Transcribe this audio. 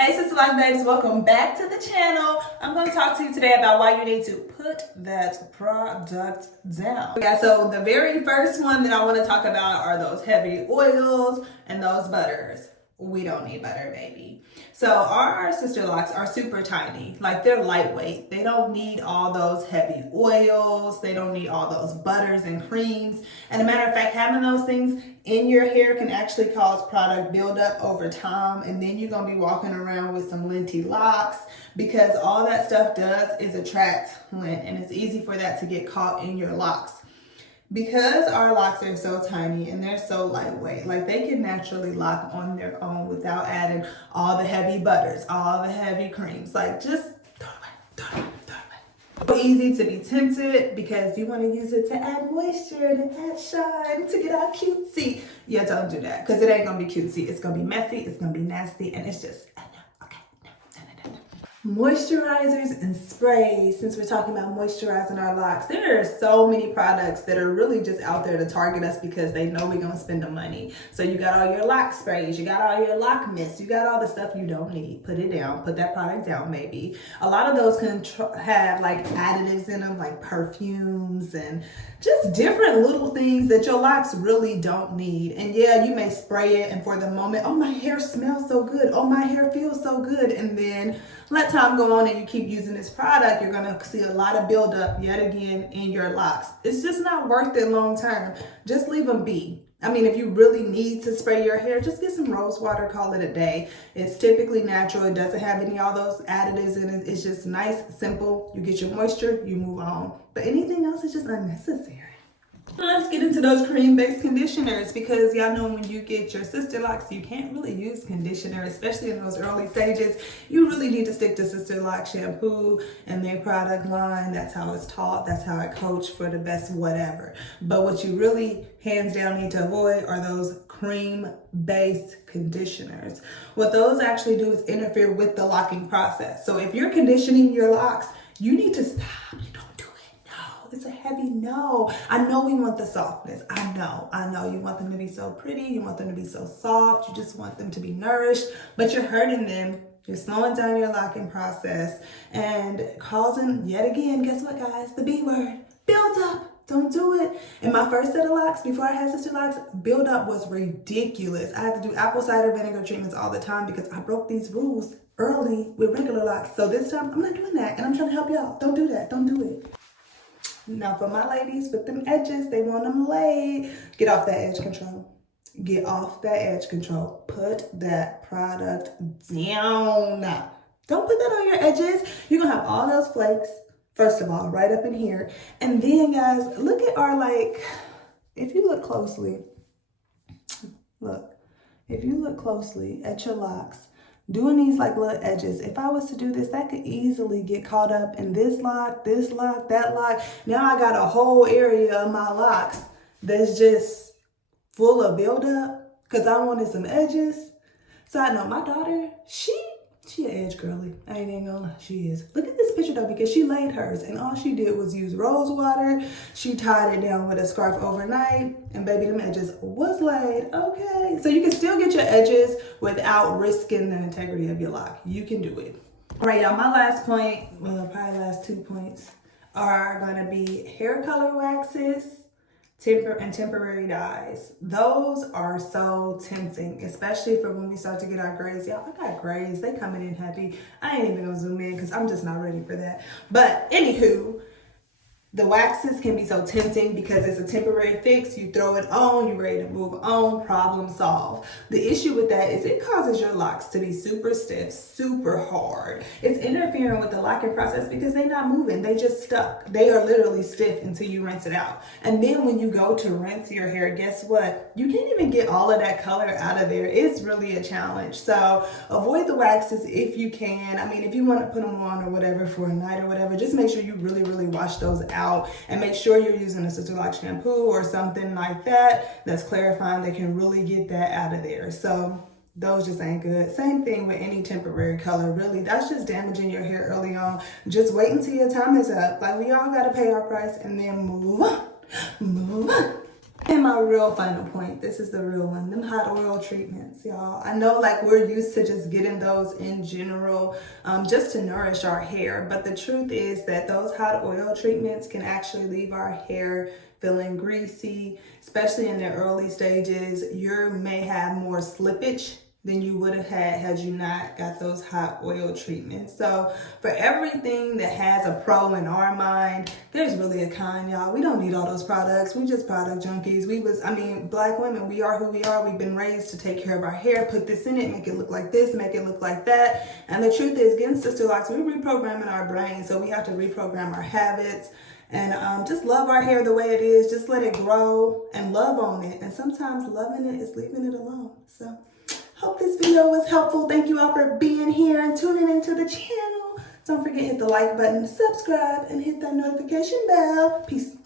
Hey Sisterlocks babes, welcome back to the channel. I'm going to talk to you today about why you need to put that product down. Yeah, so the very first one that I want to talk about are those heavy oils and those butters. We don't need butter, baby. So our Sisterlocks are super tiny, like they're lightweight. They don't need all those heavy oils. They don't need all those butters and creams. And a matter of fact, having those things in your hair can actually cause product buildup over time. And then you're gonna be walking around with some linty locks because all that stuff does is attract lint, and it's easy for that to get caught in your locks. Because our locks are so tiny and they're so lightweight, like they can naturally lock on their own without adding all the heavy butters, all the heavy creams. Like just throw it away. So easy to be tempted because you want to use it to add moisture and add shine to get all cutesy. Yeah, don't do that because it ain't gonna be cutesy. It's gonna be messy, it's gonna be nasty, and it's just no. Moisturizers and sprays. Since we're talking about moisturizing our locks, there are so many products that are really just out there to target us because they know we're gonna spend the money. So you got all your lock sprays, you got all your lock mist, you got all the stuff you don't need. Put it down, put that product down maybe. A lot of those can have like additives in them, like perfumes and just different little things that your locks really don't need. And yeah, you may spray it and for the moment, oh, my hair smells so good, oh, my hair feels so good, and then let time go on and you keep using this product, you're gonna see a lot of buildup yet again in your locks. It's just not worth it long term. Just leave them be. I mean, if you really need to spray your hair, just get some rose water, call it a day. It's typically natural. It doesn't have any all those additives in it. It's just nice, simple. You get your moisture, you move on. But anything else is just unnecessary. Let's get into those cream-based conditioners because y'all know when you get your Sisterlocks, you can't really use conditioner, especially in those early stages. You really need to stick to Sisterlocks shampoo and their product line. That's how it's taught. That's how I coach for the best whatever. But what you really hands down need to avoid are those cream-based conditioners. What those actually do is interfere with the locking process. So if you're conditioning your locks, you need to stop. It's a heavy no. I know we want the softness. I know. You want them to be so pretty. You want them to be so soft. You just want them to be nourished, but you're hurting them. You're slowing down your locking process and causing, yet again, guess what, guys? The B word, build up. Don't do it. In my first set of locks, before I had Sisterlocks, build up was ridiculous. I had to do apple cider vinegar treatments all the time because I broke these rules early with regular locks. So this time, I'm not doing that, and I'm trying to help y'all. Don't do that. Don't do it. Now for my ladies with them edges, they want them laid. Get off that edge control. Get off that edge control. Put that product down. Don't put that on your edges. You're going to have all those flakes, first of all, right up in here. And then, guys, look at our, like, if you look closely at your locks, doing these like little edges, if I was to do this, that could easily get caught up in this lock, that lock. Now I got a whole area of my locks that's just full of buildup because I wanted some edges. So I know my daughter, she an edge girly. I ain't even gonna lie, she is. Look at this picture though, because she laid hers and all she did was use rose water. She tied it down with a scarf overnight and baby, them edges was laid. Okay, so you can still get your edges without risking the integrity of your lock. You can do it. All right, y'all, my last point, well, probably last 2 points are gonna be hair color waxes and temporary dyes. Those are so tempting, especially for when we start to get our grays. Y'all, I got grays. They coming in happy. I ain't even gonna zoom in because I'm just not ready for that. But anywho, the waxes can be so tempting because it's a temporary fix. You throw it on, you're ready to move on, problem solved. The issue with that is it causes your locks to be super stiff, super hard. It's interfering with the locking process because they're not moving. They just stuck. They are literally stiff until you rinse it out. And then when you go to rinse your hair, guess what? You can't even get all of that color out of there. It's really a challenge. So avoid the waxes if you can. I mean, if you want to put them on or whatever for a night or whatever, just make sure you really, really wash those out. And make sure you're using a Sisterlocks shampoo or something like that that's clarifying that can really get that out of there. So those just ain't good. Same thing with any temporary color, really. That's just damaging your hair early on. Just wait until your time is up. Like, we all got to pay our price and then move on. And my real final point, this is the real one, them hot oil treatments, y'all. I know like we're used to just getting those in general, just to nourish our hair. But the truth is that those hot oil treatments can actually leave our hair feeling greasy, especially in the early stages. You may have more slippage than you would have had you not got those hot oil treatments. So for everything that has a pro in our mind, there's really a con, y'all. We don't need all those products. We just product junkies. Black women, we are who we are. We've been raised to take care of our hair, put this in it, make it look like this, make it look like that. And the truth is, getting Sisterlocks, we're reprogramming our brain. So we have to reprogram our habits and just love our hair the way it is. Just let it grow and love on it. And sometimes loving it is leaving it alone. So hope this video was helpful. Thank you all for being here and tuning into the channel. Don't forget, hit the like button, subscribe, and hit that notification bell. Peace.